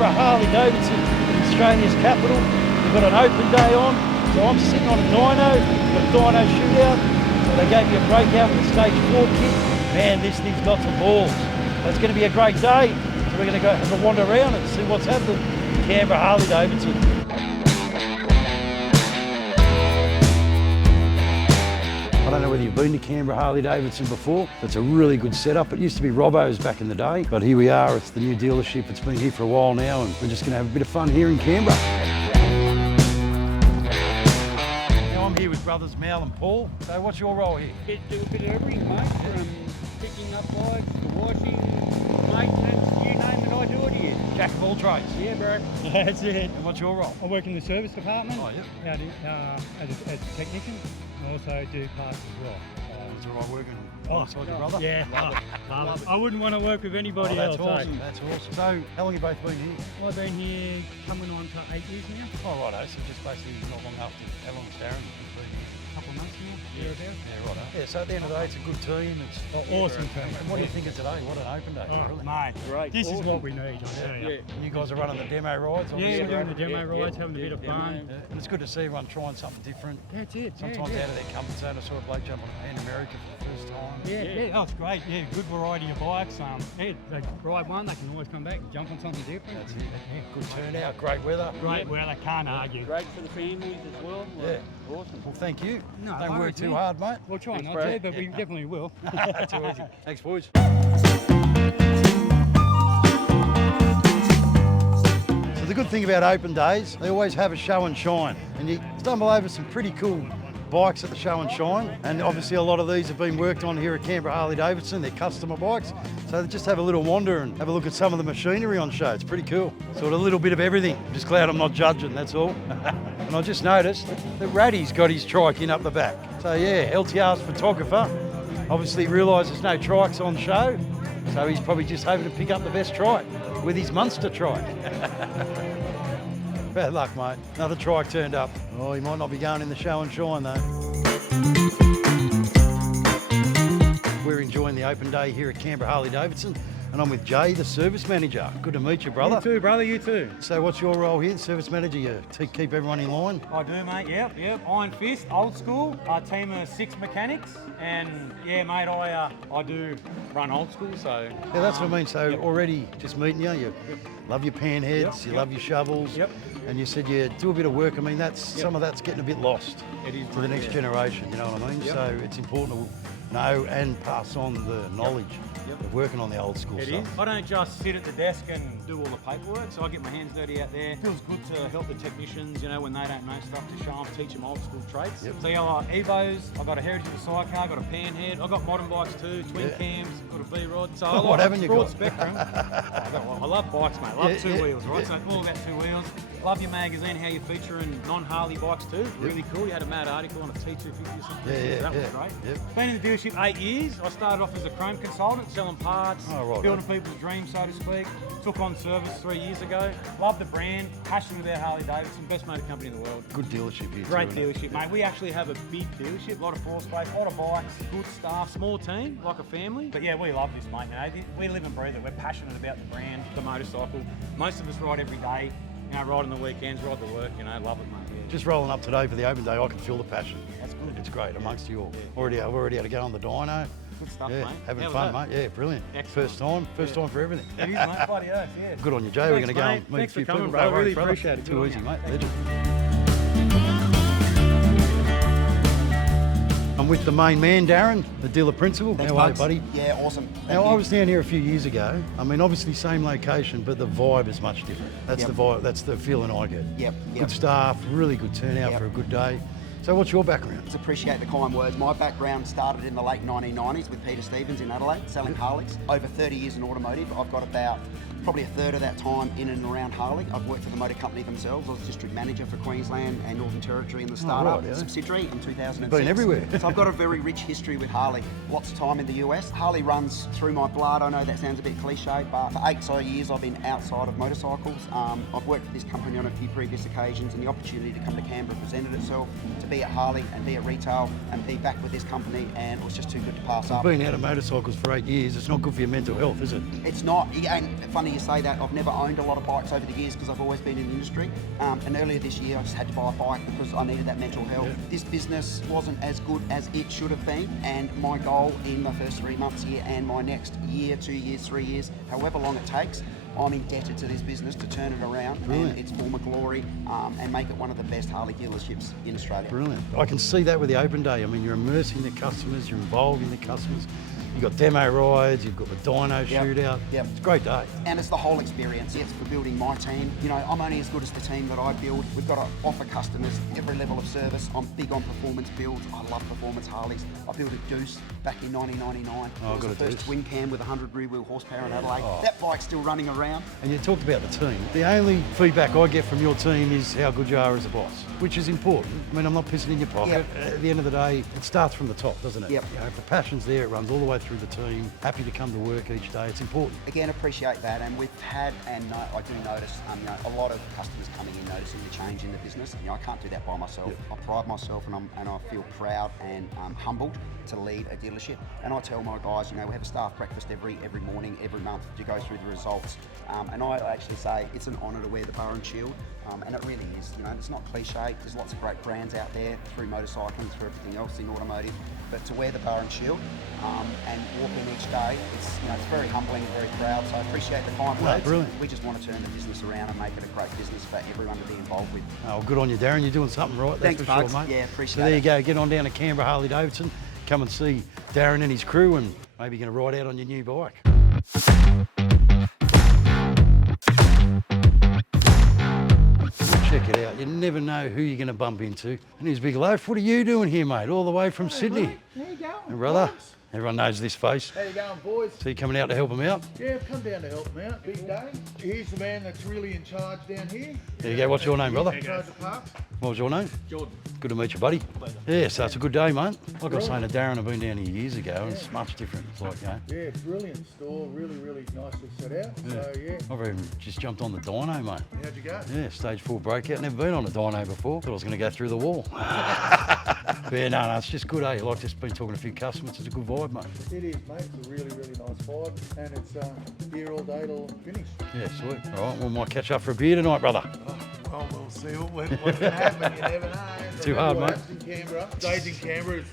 Canberra Harley-Davidson in Australia's capital. We've got an open day on, so I'm sitting on a dyno, we've got a dyno shootout. So they gave me a breakout with the stage 4 kit. Man, this thing's got some balls. So it's going to be a great day. So we're going to go have a wander around and see what's happening in Canberra Harley-Davidson. I don't know whether you've been to Canberra Harley-Davidson before. It's a really good setup. It used to be Robbo's back in the day, but here we are. It's the new dealership. It's been here for a while now, and we're just going to have a bit of fun here in Canberra. Now I'm here with brothers Mal and Paul. So what's your role here? Do a bit of everything, mate, from picking up bikes to washing, maintenance, you name it, I do it here. Jack of all trades. Yeah, bro. That's it. And what's your role? I work in the service department. Oh, yeah. As a technician. I also do parts as well. It's all right working alongside your brother? Yeah, love it. I wouldn't want to work with anybody else. That's awesome, that's awesome. So, how long have you both been here? Well, I've been here coming on to 8 years now. Oh, righto, so just basically not long after, how long has Darren been here? A couple of months now. Yeah, righto. Yeah, so at the end of the day, it's a good team. It's awesome team. And what do you think of today? What an open day, really. Mate, great. This is what we need, I tell you. And you guys are running the demo rides? Yeah, we're doing the demo rides, having a bit of fun. And it's good to see everyone trying something different. That's it. Sometimes out of their comfort zone. I saw a bloke jump on a Pan America for the first time. Yeah, oh, it's great. Yeah, good variety of bikes. They ride one, they can always come back and jump on something different. That's it. Good turnout, great weather. Great weather, can't argue. Great for the families as well. Yeah. Awesome. Well, thank you. No, don't work too hard, mate. We'll try not to, but we definitely will. Too easy. Thanks, boys. So the good thing about open days, they always have a show and shine, and you stumble over some pretty cool bikes at the show and shine, and obviously a lot of these have been worked on here at Canberra Harley-Davidson. They're customer bikes, so just have a little wander and have a look at some of the machinery on show. It's pretty cool. Sort of a little bit of everything. I'm just glad I'm not judging, that's all. And I just noticed that Ratty's got his trike in up the back. So yeah, LTR's photographer obviously realised there's no trikes on show, so he's probably just hoping to pick up the best trike with his Munster trike. Bad luck, mate. Another trike turned up. Oh, he might not be going in the show and shine, though. We're enjoying the open day here at Canberra Harley-Davidson, and I'm with Jay, the service manager. Good to meet you, brother. You too, brother, you too. So what's your role here, service manager? You keep everyone in line? I do, mate, yep. Iron fist, old school. Our team of 6 mechanics, and yeah, mate, I do run old school, so... Yeah, that's what I mean. So already just meeting you love your pan heads, you love your shovels, and you said you do a bit of work. I mean, some of that's getting a bit lost to the next generation, you know what I mean? So it's important to know and pass on the knowledge of working on the old school stuff. I don't just sit at the desk and do all the paperwork, so I get my hands dirty out there. It feels good to help the technicians, you know, when they don't know stuff, to show them, teach them old school traits. So yeah, I like Evos, I've got a Heritage of a sidecar, I've got a pan head, I've got modern bikes too, twin cams, got a V-rod. So I like what haven't you broad got? spectrum. I love bikes, mate. I love two wheels, right? So it's all about 2 wheels. Love your magazine, how you're featuring non-Harley bikes too. Really cool. You had a mad article on a T250 or something. That was great. Been in the dealership 8 years. I started off as a chrome consultant, selling parts, building people's dreams, so to speak. Took on service 3 years ago. Love the brand, passionate about Harley-Davidson, best motor company in the world. Good dealership here. Great dealership, mate. We actually have a big dealership, a lot of floor space, a lot of bikes, good staff, small team, like a family. But yeah, we love this, mate. You know, we live and breathe it. We're passionate about the brand, the motorcycle. Most of us ride every day. You know, ride on the weekends, ride to work, you know, love it, mate. Yeah. Just rolling up today for the open day, I can feel the passion. That's good. It's great amongst you all. I've already had to go on the dyno. Good stuff, mate. Having fun, mate. Yeah, brilliant. Excellent. First time for everything. It is, mate. Bloody oath, yeah. Good on you, Jay. We're going to go and meet Thanks a few for coming, people. bro. I really appreciate it. Too easy, mate. Legend. I'm with the main man, Darren, the dealer principal. Thanks, How are you, Pugs. buddy? Yeah, awesome. Now, I was down here a few years ago. I mean, obviously same location, but the vibe is much different. That's the vibe. That's the feeling I get. Yep. Good staff, really good turnout for a good day. So what's your background? Just appreciate the kind words. My background started in the late 1990s with Peter Stevens in Adelaide, selling Harleys. Over 30 years in automotive. I've got about probably a third of that time in and around Harley. I've worked for the motor company themselves. I was district manager for Queensland and Northern Territory in the startup subsidiary in 2006. Been everywhere. So I've got a very rich history with Harley. Lots of time in the US. Harley runs through my blood. I know that sounds a bit cliche, but for 8 solid years I've been outside of motorcycles. I've worked for this company on a few previous occasions, and the opportunity to come to Canberra presented itself, to be at Harley and be at retail and be back with this company, and it was just too good to pass up. Being out of motorcycles for 8 years, it's not good for your mental health, is it? It's not, and funny funny you say that. I've never owned a lot of bikes over the years because I've always been in the industry. And earlier this year, I just had to buy a bike because I needed that mental health. Yeah. This business wasn't as good as it should have been. And my goal in the first 3 months here and my next year, 2 years, 3 years, however long it takes, I'm indebted to this business to turn it around and its former glory and make it one of the best Harley dealerships in Australia. Brilliant. I can see that with the open day. I mean, you're immersing the customers, you're involving the customers. You've got demo rides, you've got the dyno shootout. Yep. It's a great day. And it's the whole experience. It's for building my team. You know, I'm only as good as the team that I build. We've got to offer customers every level of service. I'm big on performance builds. I love performance Harleys. I built a Deuce back in 1999. Oh, it was the first Deuce. twin cam with 100 rear wheel horsepower in Adelaide. That bike's still running around. And you talked about the team. The only feedback I get from your team is how good you are as a boss, which is important. I mean, I'm not pissing in your pocket. Yep. At the end of the day, it starts from the top, doesn't it? Yep. You know, if the passion's there, it runs all the way through the team. Happy to come to work each day. It's important. Again, appreciate that, and we've had, and I do notice, you know, a lot of customers coming in noticing the change in the business. You know, I can't do that by myself. Yep. I pride myself, and I feel proud and humbled to lead a dealership. And I tell my guys, you know, we have a staff breakfast every morning, every month to go through the results. And I actually say it's an honour to wear the bar and shield, and it really is. You know, it's not cliche. There's lots of great brands out there through motorcycling, through everything else in automotive. But to wear the bar and shield and walk in each day, it's very humbling and very proud. So I appreciate the kind words. Brilliant. We just want to turn the business around and make it a great business for everyone to be involved with. Oh, good on you, Darren. You're doing something right. That's Thanks, for Pugs. sure, mate. Yeah, appreciate So there you it. go. Get on down to Canberra Harley-Davidson. Come and see Darren and his crew, and maybe you're going to ride out on your new bike. Check it out. You never know who you're going to bump into. And here's Big Loaf. What are you doing here, mate? All the way from Sydney. Mate. How you going? And brother, Boys? everyone knows this face. How you going, boys? So you coming out to help him out? Yeah, I've come down to help them out. Big day. He's the man that's really in charge down here. There you go. What's your name, brother? In charge of parks. What was your name? Jordan. Good to meet you, buddy. Yeah, so it's a good day, mate. Like I was saying to Darren, I've been down here years ago, and it's much different. It's like, Yeah, brilliant store. Really, really nicely set out. So, yeah. I've even just jumped on the dyno, mate. How'd you go? Yeah, stage 4 breakout. Never been on a dyno before. Thought I was going to go through the wall. But yeah, no, it's just good, eh? Like, just been talking to a few customers. It's a good vibe, mate. It is, mate. It's a really, really nice vibe. And it's here all day till finish. Yeah, sweet. All right, we might catch up for a beer tonight, brother. Well, we'll see what can happen. You never know. Too hard, mate. In Canberra. Stays in Canberra.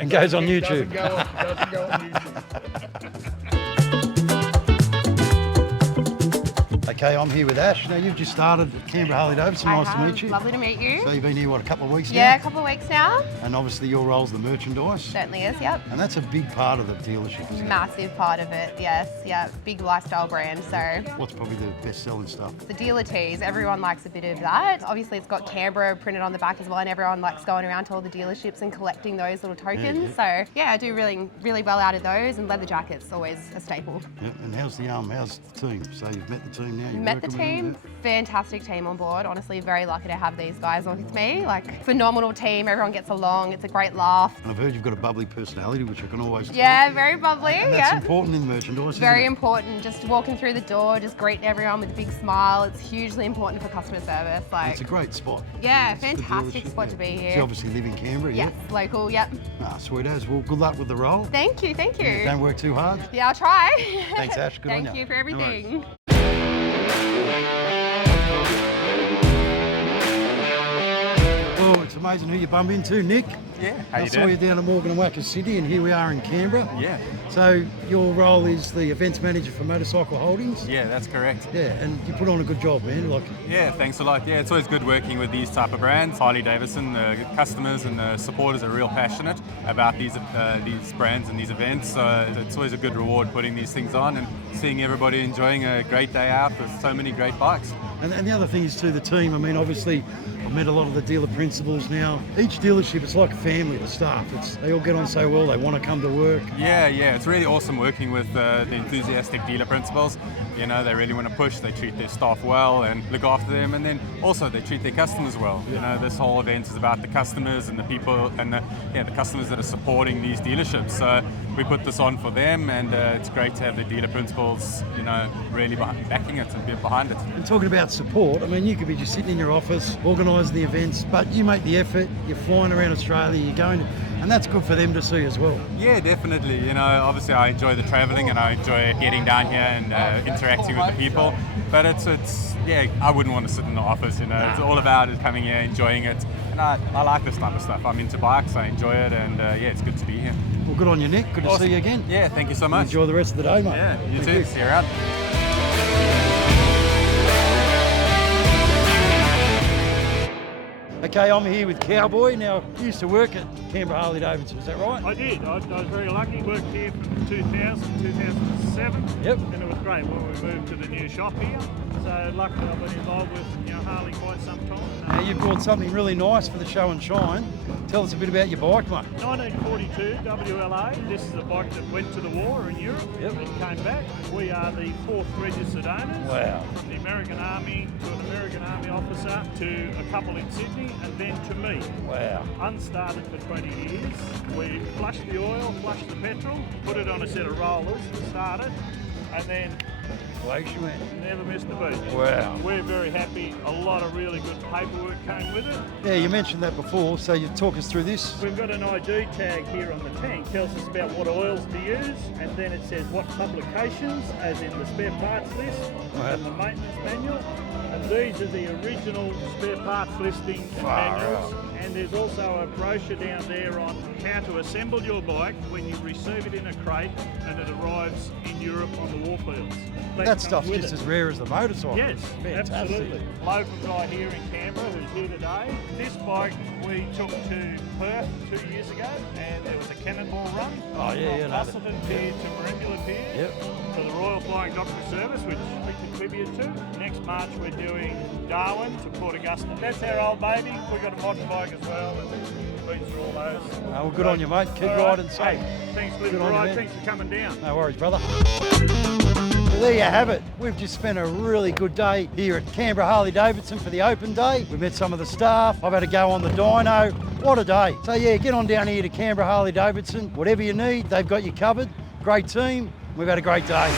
And goes on YouTube. Doesn't go on YouTube. Okay, I'm here with Ash. Now, you've just started at Canberra Harley-Davidson. I Nice to meet you. Lovely to meet you. So you've been here, what, a couple of weeks Yeah, a now? couple of weeks now. And obviously your role's the merchandise. Certainly is, yep. And that's a big part of the dealership, isn't it? Massive part of it, yes, yeah. Big lifestyle brand, so What's probably the best-selling stuff? the dealer tees, everyone likes a bit of that. Obviously it's got Canberra printed on the back as well, and everyone likes going around to all the dealerships and collecting those little tokens. So yeah, I do really, really well out of those, and leather jackets, always a staple. Yeah, and how's the team? So you've met the team now? You're Met the working with them, team, fantastic team on board. Honestly, very lucky to have these guys on with me. Like, phenomenal team, everyone gets along, it's a great laugh. And I've heard you've got a bubbly personality, which I can always Yeah, tell. very bubbly, And that's yeah. important in merchandise, Very isn't it? important, just walking through the door, just greeting everyone with a big smile. It's hugely important for customer service. Like, It's a great spot. yeah, It's a good fantastic dealership, spot to yeah. be So you here. obviously live in Canberra, Yes, yeah? local, yep. Ah, sweet as. Well, good luck with the role. Thank you, thank you. Yeah, don't work too hard. Yeah, I'll try. Thanks, Ash. Good on Thank ya. you for No worries. everything. Oh, it's amazing who you bump into, Nick. Yeah, how I you saw doing? you down at Morgan and Wacker City, and here we are in Canberra. Yeah, So your role is the events manager for Motorcycle Holdings. yeah, that's correct. Yeah, and you put on a good job, man. Like, Yeah, thanks a lot. Yeah, it's always good working with these type of brands. Harley-Davidson, the customers and the supporters are real passionate about these brands and these events. So it's always a good reward putting these things on and seeing everybody enjoying a great day out with so many great bikes. and the other thing is too, the team. I mean, obviously, I've met a lot of the dealer principals now. Each dealership, it's like a family. The staff, they all get on so well. They want to come to work. Yeah, it's really awesome working with the enthusiastic dealer principals. You know, they really want to push, they treat their staff well and look after them, and then also they treat their customers well. You know, this whole event is about the customers and the people and the customers that are supporting these dealerships. So we put this on for them, and it's great to have the dealer principals, you know, really backing it and be behind it. And talking about support, I mean, you could be just sitting in your office, organising the events, but you make the effort. You're flying around Australia. You're going And that's good for them to see as well. Yeah, definitely. You know, obviously I enjoy the traveling and I enjoy getting down here and interacting with the people. But it's yeah, I wouldn't want to sit in the office, you know. It's all about it, coming here, enjoying it. And I like this type of stuff. I'm into bikes, I enjoy it, and yeah, it's good to be here. Well, good on you, Nick. Good to see you again. Yeah, thank you so much. Enjoy the rest of the day, mate. Yeah, you Thank too. See you around. Okay, I'm here with Cowboy. Now, you used to work at Canberra Harley-Davidson, is that right? I did. I was very lucky. Worked here from 2000 2007. Yep. And it was great when we moved to the new shop here. So luckily I've been involved with Harley quite some time. Now, you brought something really nice for the show and shine. Tell us a bit about your bike, mate. 1942 WLA. This is a bike that went to the war in Europe and came back. We are the 4th registered owners. Wow. From the American Army to an American Army officer to a couple in Sydney and then to me. Wow. Unstarted for 20 years. We flushed the oil, flushed the petrol, put it on a set of rollers to start it, and then never missed a beat. Wow. We're very happy. A lot of really good paperwork came with it. Yeah, you mentioned that before, so you talk us through this. We've got an ID tag here on the tank. Tells us about what oils to use, and then it says what publications, as in the spare parts list and the maintenance manual. And these are the original spare parts listing manuals. And there's also a brochure down there on how to assemble your bike when you receive it in a crate and it arrives in Europe on the warfields. That stuff's just as rare as the motorcycle. Yes, fantastic. absolutely. Local guy here in Canberra who's here today. This bike we took to Perth 2 years ago, and there was a cannonball run. Oh yeah, from Busselton Pier to Merimbula Pier. Yep. For the Royal Flying Doctor Service, which we contribute to. Next March we're doing Darwin to Port Augusta. That's our old baby. We've got a modern bike as well, and we've been through all those. Oh, well, good on you, mate. Keep riding safe. Hey, thanks for living Good on you, ride. man. Thanks for coming down. No worries, brother. Well, there you have it. We've just spent a really good day here at Canberra Harley-Davidson for the open day. We met some of the staff. I've had to go on the dyno. What a day. So yeah, get on down here to Canberra Harley-Davidson. Whatever you need, they've got you covered. Great team. We've had a great day.